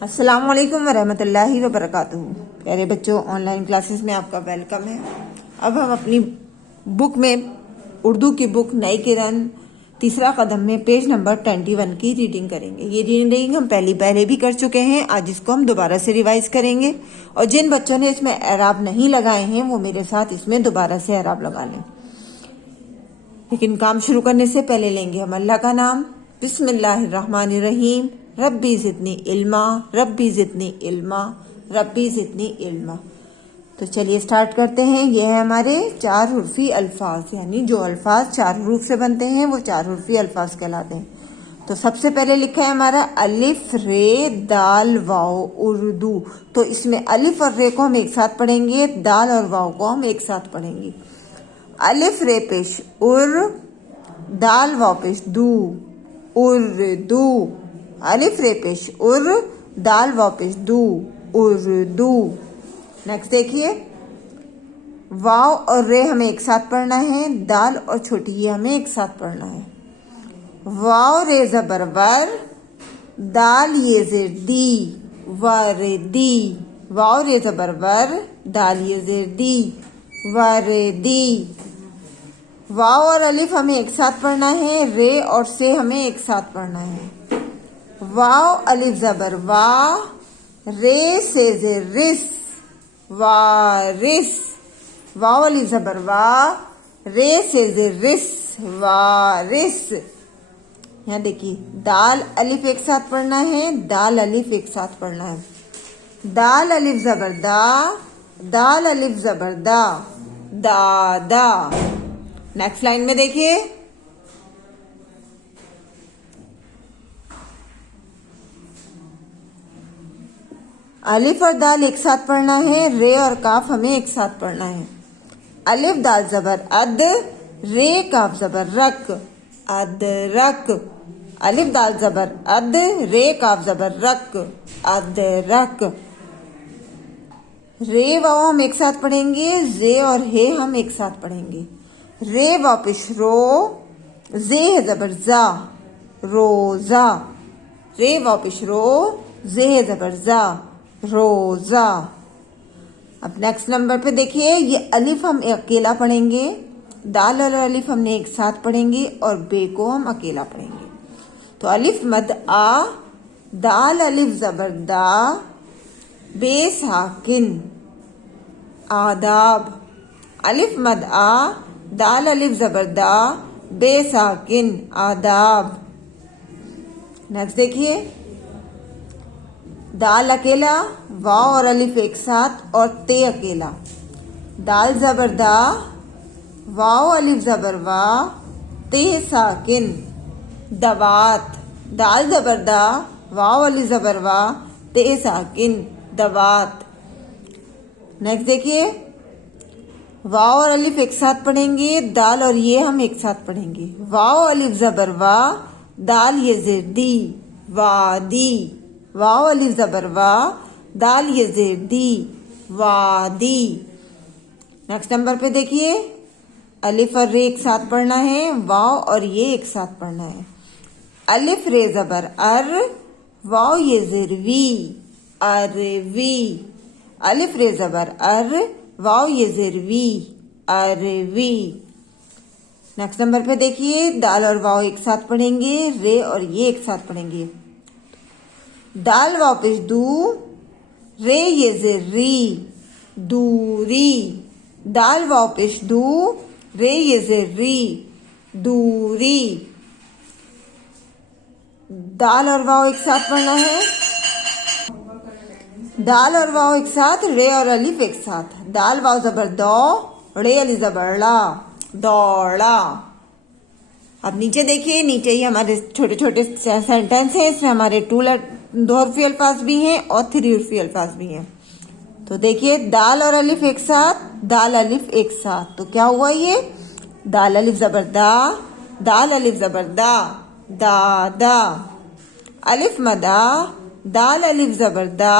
अस्सलामुअलैकुम वरहमतुल्लाहि वबरकातुहू। प्यारे बच्चों, ऑनलाइन क्लासेस में आपका वेलकम है। अब हम अपनी बुक में उर्दू की बुक नई किरण तीसरा कदम में पेज नंबर 21 की रीडिंग करेंगे। ये रीडिंग हम पहले भी कर चुके हैं। आज इसको हम दोबारा से रिवाइज करेंगे और जिन बच्चों ने इसमें एराब नहीं लगाए हैं वो मेरे साथ इसमें दोबारा से एराब लगा लें। लेकिन काम शुरू करने से पहले लेंगे हम अल्लाह का नाम। बिस्मिल्लाहिर्रहमानिर्रहीम। रब्बी ज़िदनी इल्मा, रब्बी ज़िदनी इल्मा, रब्बी ज़िदनी इल्मा। तो चलिए स्टार्ट करते हैं। ये है हमारे 4 हुर्फी अल्फाज, यानी जो अल्फाज 4 हरूफ से बनते हैं वो 4 हुर्फी अल्फाज कहलाते हैं। तो सबसे पहले लिखा है हमारा अलिफ रे दाल वाओ उर्दू। तो इसमें अलिफ और रे को हम एक साथ पढ़ेंगे, दाल और वाओ को हम एक साथ पढ़ेंगे। अलिफ रे पेश उर, दाल वाओ पेश दू, उर्दू। अलिफ रे पेश उर, दाल वाओ पेश दू, उर्दू। नेक्स्ट देखिए, वाव और रे हमें एक साथ पढ़ना है, दाल और छोटी ये हमें एक साथ पढ़ना है। वाव रे जबर वर, दाल ये जेर दी, वरदी। वाव रे जबर वर, दाल ये जेर दी, वरदी। वाव और अलिफ हमें एक साथ पढ़ना है, रे और से हमें एक साथ पढ़ना है। वाव अलिफ जबर वा, रे से जेर रिस, वारिस। वाव अलिफ जबर वा, रे से जेर रिस, वारिस। यहाँ देखिए, दाल अलिफ एक साथ पढ़ना है, दाल अलिफ एक साथ पढ़ना है। दाल अलिफ जबर दा, दाल अलिफ जबर दा, दादा। नेक्स्ट लाइन में देखिए, अलिफ और दाल एक साथ पढ़ना है, रे और काफ हमें एक साथ पढ़ना है। अलिफ दाल जबर अद, रे काफ जबर रक, अदरक। अलिफ दाल जबर अद, रे काफ जबर रक, अदरक। रे वाव हम एक साथ पढ़ेंगे, जे और हे हम एक साथ पढ़ेंगे। रे वापिश रो, जे है जबर जा, रोजा। रे वापिश रो, जे है जबर जा, रोजा। अब नेक्स्ट नंबर पे देखिए, ये अलिफ हम अकेला पढ़ेंगे, दाल और अलिफ हमने एक साथ पढ़ेंगे और बे को हम अकेला पढ़ेंगे। तो अलिफ मद आ, दाल अलिफ जबर दा, बे साकिन, आदाब। अलिफ मद आ, दाल अलिफ जबर दा, बे साकिन, आदाब। नेक्स्ट देखिए, दाल अकेला, वाव और अलिफ एक साथ और ते अकेला। दाल जबर दा, वाव अलिफ जबर वा, ते साकिन, दवात। दाल जबर दा, वाव अलिफ जबर वा, ते साकिन, दवात। नेक्स्ट देखिए, वाव और अलिफ एक साथ पढ़ेंगे, दाल और ये हम एक साथ पढ़ेंगे। वाव अलिफ जबर वा, दाल ये जेर दी, वादी। वाव अलिफ जबर वा, दाल ये जेर दी, वादी। नेक्स्ट नंबर पे देखिए, अलिफ और रे एक साथ पढ़ना है, वाव और ये एक साथ पढ़ना है। अलिफ रे जबर अर, वाव ये जेर वी, अरवी। अलिफ रे जबर अर, वाव ये जेर वी, अरवी। नेक्स्ट नंबर पे देखिए, दाल और वाव एक साथ पढ़ेंगे, रे और ये एक साथ पढ़ेंगे। दाल वाव पेश दू, रे ये जेर री, दूरी। दाल वाव पेश दू, रे ये जेर री, दूरी। दाल और वाव एक साथ पढ़ना है, दाल और वाव एक साथ, रे और अलिफ एक साथ। दाल वाव जबर दो, रे अलिफ जबर ला, दौड़ा। अब नीचे देखिए, नीचे ही हमारे छोटे छोटे सेंटेंस हैं। इसमें हमारे 2 हुर्फी अल्फाज भी हैं और 3 हुर्फी अल्फाज भी हैं। तो देखिए, दाल और अलिफ एक साथ, दाल अलिफ एक साथ। तो क्या हुआ ये, दाल अलिफ जबर दा, दाल अलिफ जबर दा, दादा। अलिफ मदा, दाल अलिफ जबर दा,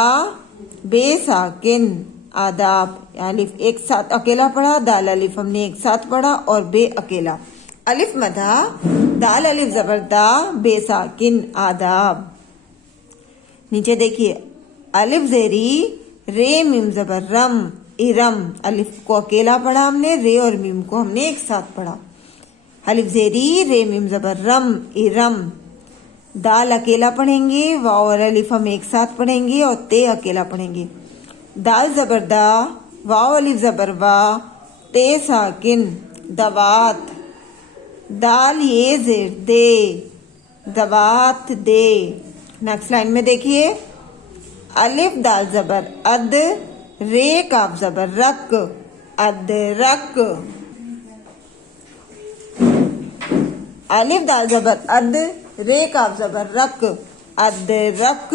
बे साकिन, आदाब। अलिफ एक साथ अकेला पढ़ा, दाल अलिफ हमने एक साथ पढ़ा और बे अकेला। अलिफ मदा, दाल अलिफ जबर दा, बे साकिन, आदाब। नीचे देखिए, अलिफ ज़ेरी रे मीम ज़बर रम इरम। अलिफ को अकेला पढ़ा हमने, रे और मीम को हमने एक साथ पढ़ा। अलिफ ज़ेरी रे मीम ज़बर रम इरम। दाल अकेला पढ़ेंगे, वाव और अलिफ हम एक साथ पढ़ेंगे और ते अकेला पढ़ेंगे। दाल ज़बर दा, वाव अलिफ ज़बर वा, ते साकिन दवात। दाल ये ज़ेर दे, दवात दे। नेक्स्ट लाइन में देखिए, अलिफ दाल ज़बर अद, रे काफ ज़बर रक अदरक। अलिफ दाल ज़बर अद, रे काफ ज़बर रक अदरक।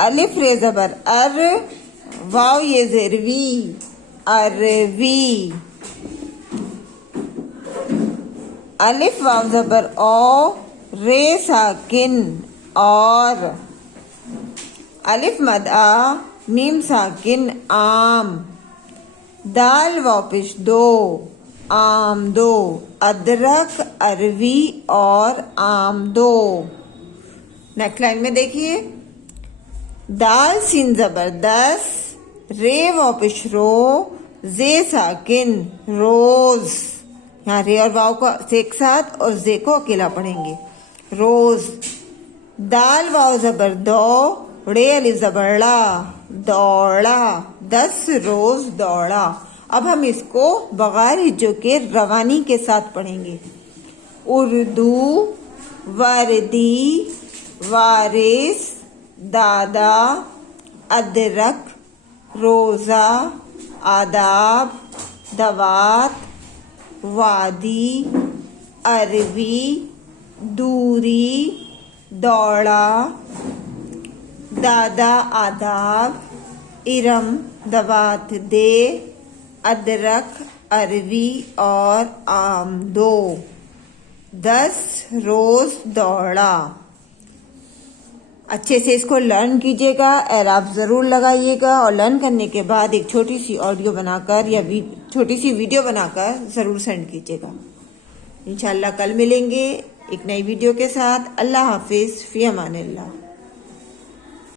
अलिफ रे ज़बर अर, वाव ये ज़ेर वी अरवी। अलिफ वाव ज़बर ओ, रे साकिन और। अलिफ मद आ, मीम साकिन आम। दाल वाव पेश दो, आम दो। अदरक अरवी और आम दो। नेक्स्ट लाइन में देखिए, दाल सीन ज़बरदस्त, रे वाव पेश रो, जे साकिन रोज। यहाँ रे और वाव को एक साथ और जे को अकेला पढ़ेंगे, रोज। दाल वाव ज़बर दो, रे अलिफ ज़बर ला, दौड़ा 10 रोज दौड़ा। अब हम इसको बगैर हिज्जों के रवानी के साथ पढ़ेंगे। उर्दू वर्दी वारिस दादा अदरक रोज़ा आदाब दवात वादी अरबी दूरी दौड़ा दादा आदाब इरम दवात दे अदरक अरबी और आम दो। 10 रोज दौड़ा। अच्छे से इसको लर्न कीजिएगा, एराब ज़रूर लगाइएगा और लर्न करने के बाद एक छोटी सी ऑडियो बनाकर या छोटी सी वीडियो बनाकर ज़रूर सेंड कीजिएगा। इंशाल्लाह कल मिलेंगे एक नई वीडियो के साथ। अल्लाह हाफिज़, फ़ी अमानिल्लाह।